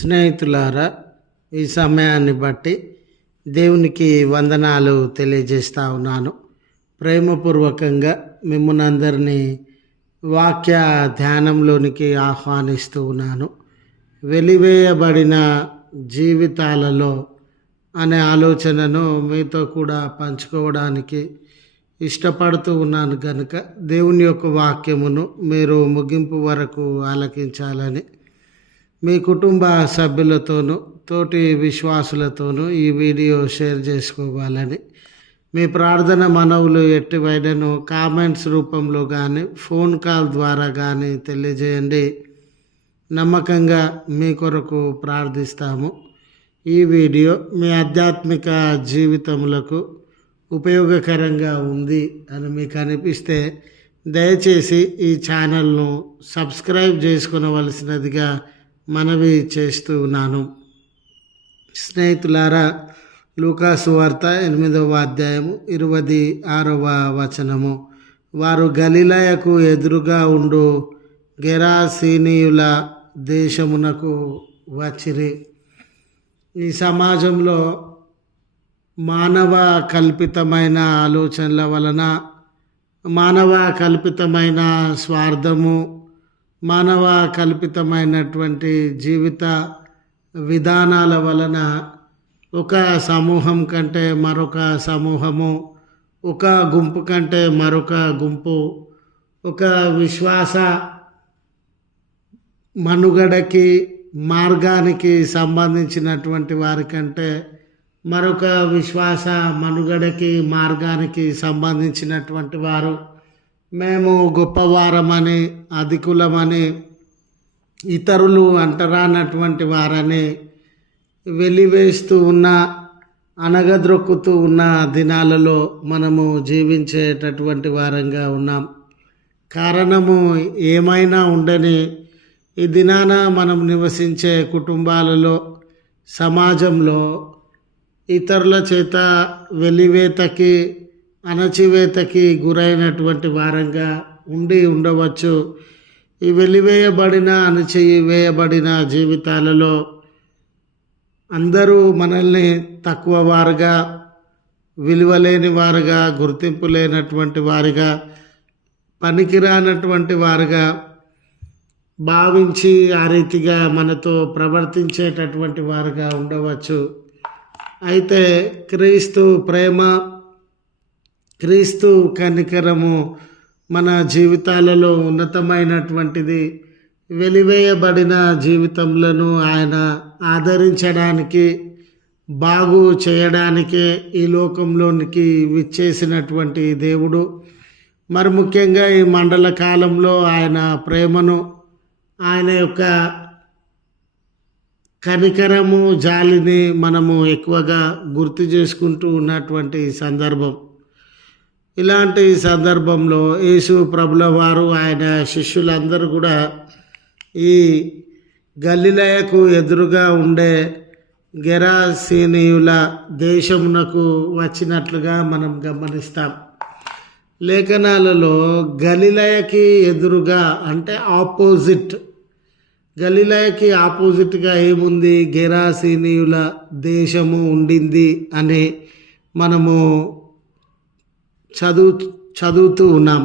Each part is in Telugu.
స్నేహితులారా, ఈ సమయాన్ని బట్టి దేవునికి వందనాలు తెలియజేస్తా ఉన్నాను. ప్రేమపూర్వకంగా మిమ్మల్ని అందరినీ వాక్య ధ్యానంలోనికి ఆహ్వానిస్తూ ఉన్నాను. వెలివేయబడిన జీవితాలలో అనే ఆలోచనను మీతో కూడా పంచుకోవడానికి ఇష్టపడుతూ ఉన్నాను కనుక దేవుని యొక్క వాక్యమును మీరు ముగింపు వరకు ఆలకించాలని మీ కుటుంబ సభ్యులతోనూ తోటి విశ్వాసులతోనూ ఈ వీడియో షేర్ చేసుకోవాలని మీ ప్రార్థన మనవులు ఎట్టివైనను కామెంట్స్ రూపంలో కానీ ఫోన్ కాల్ ద్వారా కానీ తెలియజేయండి. నమ్మకంగా మీ కొరకు ప్రార్థిస్తాము. ఈ వీడియో మీ ఆధ్యాత్మిక జీవితములకు ఉపయోగకరంగా ఉంది అని మీకు అనిపిస్తే దయచేసి ఈ ఛానల్ను సబ్స్క్రైబ్ చేసుకునవలసినదిగా మనవి చేస్తూ ఉన్నాను. స్నేహితులారా, లూకాసు వార్త 8వ అధ్యాయము 26వ వచనము. వారు గలిలయకు ఎదురుగా ఉండు గెరాసీనీయుల దేశమునకు వచ్చిరి. ఈ సమాజంలో మానవ కల్పితమైన ఆలోచనల వలన, మానవ కల్పితమైన స్వార్థము, మానవ కల్పితమైనటువంటి జీవిత విధానాల వలన ఒక సమూహం కంటే మరొక సమూహము, ఒక గుంపు కంటే మరొక గుంపు, ఒక విశ్వాస మనుగడకి మార్గానికి సంబంధించినటువంటి వారి కంటే మరొక విశ్వాస మనుగడకి మార్గానికి సంబంధించినటువంటి వారు మేము గొప్పవారమని, అధికులమని, ఇతరులు అంటరానటువంటి వారని వెలివేస్తూ ఉన్న, అనగద్రొక్కుతూ ఉన్న దినాలలో మనము జీవించేటటువంటి వారంగా ఉన్నాం. కారణము ఏమైనా ఉండని ఈ దినాన మనం నివసించే కుటుంబాలలో, సమాజంలో ఇతరుల చేత వెలివేతకి, అణచివేతకి గురైనటువంటి వారంగా ఉండవచ్చు. ఈ వెలివేయబడిన, అణచివేయబడిన జీవితాలలో అందరూ మనల్ని తక్కువ వారుగా, విలువలేని వారుగా, గుర్తింపు లేనటువంటి వారుగా, పనికిరానటువంటి వారుగా భావించి ఆ రీతిగా మనతో ప్రవర్తించేటటువంటి వారుగా ఉండవచ్చు. అయితే క్రీస్తు ప్రేమ, క్రీస్తు కనికరము మన జీవితాలలో ఉన్నతమైనటువంటిది. వెలివేయబడిన జీవితములను ఆయన ఆదరించడానికి, బాగు చేయడానికే ఈ లోకంలోనికి విచ్చేసినటువంటి దేవుడు. మరి ముఖ్యంగా ఈ మండల కాలంలో ఆయన ప్రేమను, ఆయన యొక్క కనికరము, జాలిని మనము ఎక్కువగా గుర్తు చేసుకుంటూ ఉన్నటువంటి సందర్భం. ఇలాంటి సందర్భంలో యేసు ప్రభుల వారు, ఆయన శిష్యులందరూ కూడా ఈ గలిలయకు ఎదురుగా ఉండే గెరాసీనీయుల దేశమునకు వచ్చినట్లుగా మనం గమనిస్తాం. లేఖనాలలో గలిలయకి ఎదురుగా అంటే ఆపోజిట్, గలిలయకి ఆపోజిట్గా ఏముంది? గెరాసీనీయుల దేశము ఉండింది అని మనము చదువుతూ ఉన్నాం.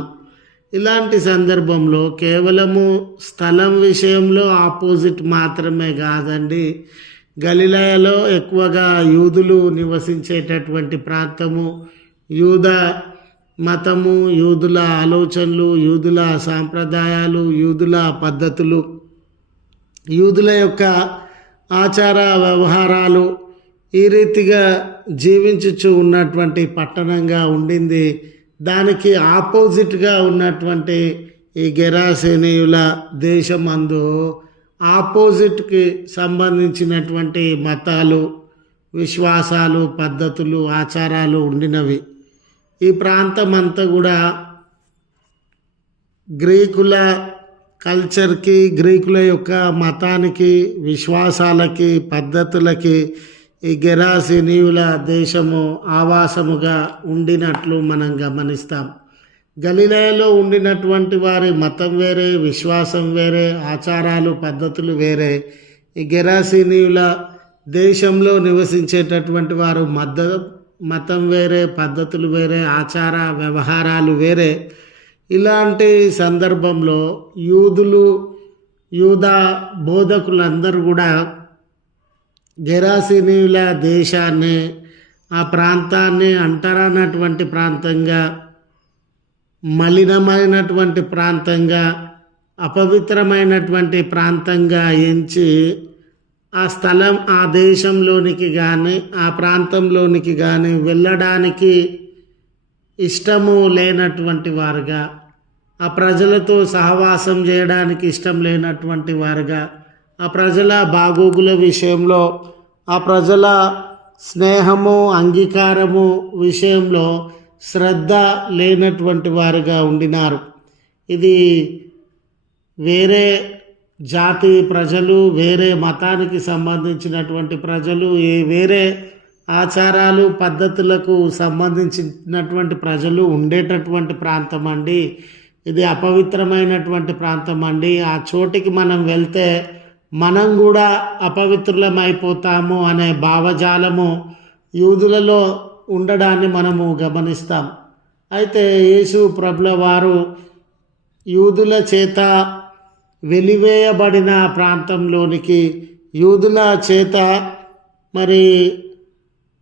ఇలాంటి సందర్భంలో కేవలము స్థలం విషయంలో ఆపోజిట్ మాత్రమే కాదండి, గలిలయలో ఎక్కువగా యూదులు నివసించేటటువంటి ప్రాంతము, యూద మతము, యూదుల ఆలోచనలు, యూదుల సాంప్రదాయాలు, యూదుల పద్ధతులు, యూదుల యొక్క ఆచార వ్యవహారాలు ఈ రీతిగా జీవించుచు ఉన్నటువంటి పట్టణంగా ఉండింది. దానికి ఆపోజిట్గా ఉన్నటువంటి ఈ గెరాసీనీయుల దేశమందు ఆపోజిట్కి సంబంధించినటువంటి మతాలు, విశ్వాసాలు, పద్ధతులు, ఆచారాలు ఉండినవి. ఈ ప్రాంతం అంతా కూడా గ్రీకుల కల్చర్కి, గ్రీకుల యొక్క మతానికి, విశ్వాసాలకి, పద్ధతులకి ఈ గెరాసీనీయుల దేశము ఆవాసముగా ఉండినట్లు మనం గమనిస్తాం. గలిలయలో ఉండినటువంటి వారి మతం వేరే, విశ్వాసం వేరే, ఆచారాలు పద్ధతులు వేరే. ఈ గెరాసీనీయుల దేశంలో నివసించేటటువంటి వారు మతం వేరే, పద్ధతులు వేరే, ఆచార వ్యవహారాలు వేరే. ఇలాంటి సందర్భంలో యూదా బోధకులందరూ కూడా గెరాసీనీయుల దేశాన్ని, ఆ ప్రాంతాన్ని అంటరానటువంటి ప్రాంతంగా, మలినమైనటువంటి ప్రాంతంగా, అపవిత్రమైనటువంటి ప్రాంతంగా ఎంచి ఆ దేశంలోనికి కానీ ఆ ప్రాంతంలోనికి కానీ వెళ్ళడానికి ఇష్టము లేనటువంటి వారుగా, ఆ ప్రజలతో సహవాసం చేయడానికి ఇష్టం లేనటువంటి వారుగా, ఆ ప్రజల బాగోగుల విషయంలో, ఆ ప్రజల స్నేహము అంగీకారము విషయంలో శ్రద్ధ లేనటువంటి వారుగా ఉండినారు. ఇది వేరే జాతి ప్రజలు, వేరే మతానికి సంబంధించినటువంటి ప్రజలు, వేరే ఆచారాలు పద్ధతులకు సంబంధించినటువంటి ప్రజలు ఉండేటటువంటి ప్రాంతం అండి. ఇది అపవిత్రమైనటువంటి ప్రాంతం అండి. ఆ చోటికి మనం వెళ్తే మనం కూడా అపవిత్రులమైపోతాము అనే భావజాలము యూదులలో ఉండడాన్ని మనము గమనిస్తాం. అయితే యేసు ప్రభుల వారు యూదుల చేత వెలివేయబడిన ప్రాంతంలోనికి, యూదుల చేత మరి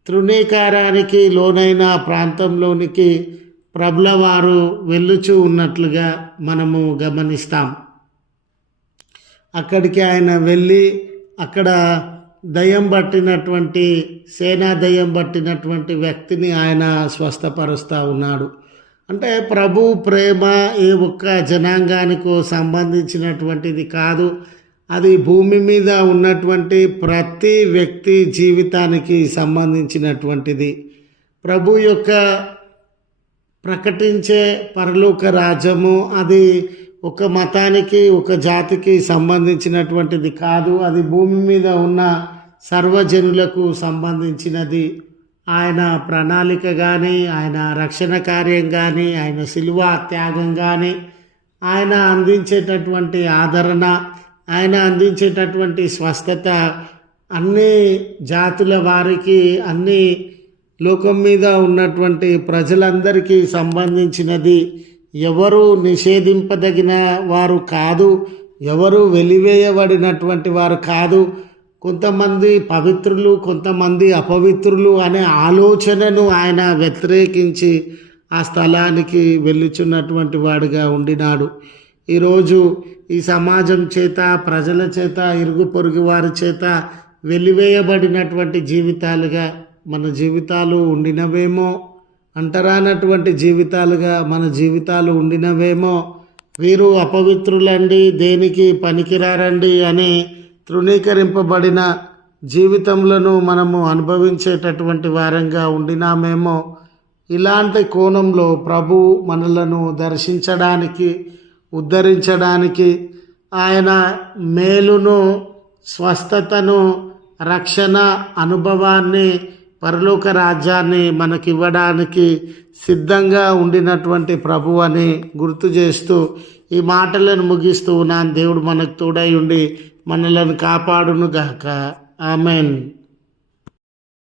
తృణీకారానికి లోనైన ప్రాంతంలోనికి ప్రభుల వారు వెళ్ళుచూ ఉన్నట్లుగా మనము గమనిస్తాం. అక్కడికి ఆయన వెళ్ళి అక్కడ సేనా దయ్యం పట్టినటువంటి వ్యక్తిని ఆయన స్వస్థపరుస్తూ ఉన్నాడు. అంటే ప్రభు ప్రేమ ఏ ఒక్క జనాంగానికో సంబంధించినటువంటిది కాదు, అది భూమి మీద ఉన్నటువంటి ప్రతి వ్యక్తి జీవితానికి సంబంధించినటువంటిది. ప్రభు యొక్క ప్రకటించే పరలోక రాజ్యము అది ఒక మతానికి, ఒక జాతికి సంబంధించినటువంటిది కాదు, అది భూమి మీద ఉన్న సర్వజనులకు సంబంధించినది. ఆయన ప్రణాళిక కానీ, ఆయన రక్షణ కార్యం కానీ, ఆయన శిలువ త్యాగం కానీ, ఆయన అందించేటటువంటి ఆదరణ, ఆయన అందించేటటువంటి స్వస్థత అన్ని జాతుల వారికి, అన్ని లోకం మీద ఉన్నటువంటి ప్రజలందరికీ సంబంధించినది. ఎవరు నిషేధింపదగిన వారు కాదు, ఎవరు వెలివేయబడినటువంటి వారు కాదు. కొంతమంది పవిత్రులు, కొంతమంది అపవిత్రులు అనే ఆలోచనను ఆయన వ్యతిరేకించి ఆ స్థలానికి వెళ్ళుచున్నటువంటి వాడిగా ఉండినాడు. ఈరోజు ఈ సమాజం చేత, ప్రజల చేత, ఇరుగు పొరుగు వారి చేత వెలివేయబడినటువంటి జీవితాలుగా మన జీవితాలు ఉండినవేమో, అంటరానటువంటి జీవితాలుగా మన జీవితాలు ఉండినవేమో. వీరు అపవిత్రులండి, దేనికి పనికిరారండి అని తృణీకరింపబడిన జీవితములను మనము అనుభవించేటటువంటి వారంగా ఉండినామేమో. ఇలాంటి కోణంలో ప్రభు మనలను దర్శించడానికి, ఉద్ధరించడానికి, ఆయన మేలును, స్వస్థతను, రక్షణ అనుభవాన్ని, పరలోక రాజ్యాన్ని మనకివ్వడానికి సిద్ధంగా ఉండినటువంటి ప్రభు అని గుర్తు చేస్తూ ఈ మాటలను ముగిస్తూ ఉన్నాను. దేవుడు మనకు తోడై ఉండి మనలను కాపాడును గాక. ఆమెన్.